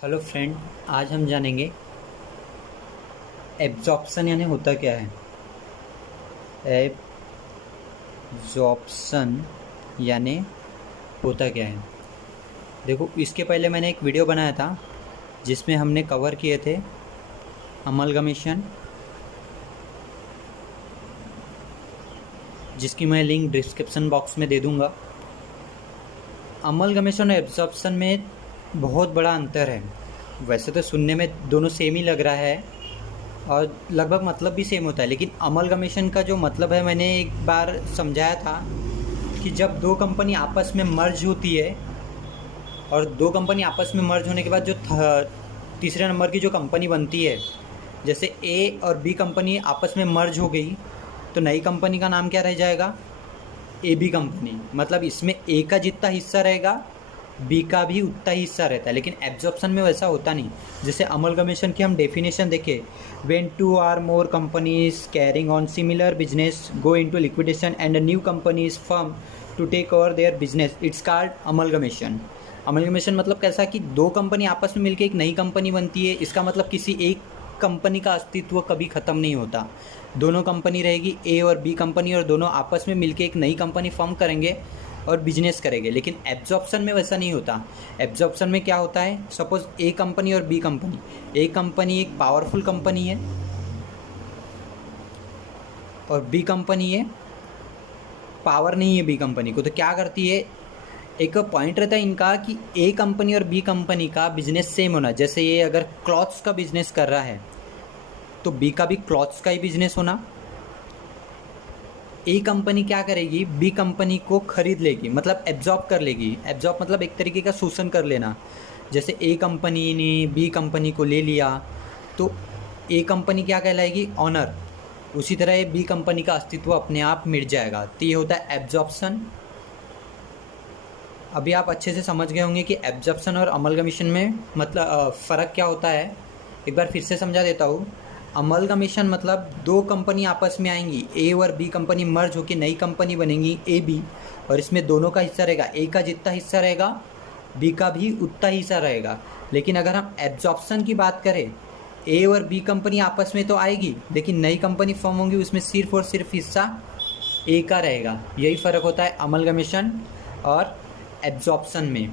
Hello friend, आज हम जानेंगे एब्जॉर्प्शन यानी होता क्या है। एब्जॉर्प्शन यानी होता क्या है। देखो, इसके पहले मैंने एक वीडियो बनाया था जिसमें हमने कवर किए थे अमलगमेशन, जिसकी मैं लिंक डिस्क्रिप्शन बॉक्स में दे दूंगा। अमलगमेशन और एब्जॉर्प्शन में बहुत बड़ा अंतर है। वैसे तो सुनने में दोनों सेम ही लग रहा है और लगभग मतलब भी सेम होता है, लेकिन अमलगमेशन का जो मतलब है मैंने एक बार समझाया था कि जब दो कंपनी आपस में मर्ज होती है और दो कंपनी आपस में मर्ज होने के बाद जो तीसरे नंबर की जो कंपनी बनती है, जैसे ए और बी कंपनी आपस में मर्ज हो गई तो नई कंपनी का नाम क्या रह जाएगा? A B company. मतलब इसमें ए का जितना हिस्सा रहेगा बी का भी उतना ही हिस्सा रहता है, लेकिन एब्जॉर्प्शन में वैसा होता नहीं। जैसे अमलगमेशन की हम डेफिनेशन देखें, when two or more companies carrying on similar business go into liquidation and a new company is formed to take over their business, it's called amalgamation. Amalgamation मतलब कैसा कि दो कंपनी आपस में मिलकर एक नई कंपनी बनती है। इसका मतलब किसी एक कंपनी का अस्तित्व कभी ख़त्म नहीं होता। दोनों कंपनी रहेगी, ए और बी कंपनी, और दोनों आपस में मिलकर एक नई कंपनी फॉर्म करेंगे और बिजनेस करेंगे। लेकिन एब्जॉर्प्शन में वैसा नहीं होता। एब्जॉर्प्शन में क्या होता है, सपोज ए कंपनी और बी कंपनी, ए कंपनी एक पावरफुल कंपनी है और बी कंपनी है पावर नहीं है बी कंपनी को, तो क्या करती है, एक पॉइंट रहता है इनका कि ए कंपनी और बी कंपनी का बिजनेस सेम होना। जैसे ये अगर क्लॉथ्स का बिजनेस कर रहा है तो बी का भी क्लॉथ्स का ही बिजनेस होना। ए कंपनी क्या करेगी, बी कंपनी को खरीद लेगी, मतलब एब्जॉर्ब कर लेगी। एब्जॉर्ब मतलब एक तरीके का शोषण कर लेना। जैसे ए कंपनी ने बी कंपनी को ले लिया तो ए कंपनी क्या कहलाएगी, ऑनर। उसी तरह ये बी कंपनी का अस्तित्व अपने आप मिट जाएगा। तो ये होता है एब्जॉर्प्शन। अभी आप अच्छे से समझ गए होंगे कि एब्जॉर्प्शन और अमलगमेशन में मतलब फ़र्क क्या होता है। एक बार फिर से समझा देता हूँ। अमलगमेशन मतलब दो कंपनी आपस में आएंगी, ए और बी कंपनी मर्ज होकर नई कंपनी बनेंगी ए बी, और इसमें दोनों का हिस्सा रहेगा। ए का जितना हिस्सा रहेगा बी का भी उतना ही हिस्सा रहेगा। लेकिन अगर हम एब्जॉर्प्शन की बात करें, ए और बी कंपनी आपस में तो आएगी लेकिन नई कंपनी फॉर्म होंगी, उसमें सिर्फ और सिर्फ हिस्सा ए का रहेगा। यही फ़र्क होता है अमलगमेशन और एब्जॉर्प्शन में।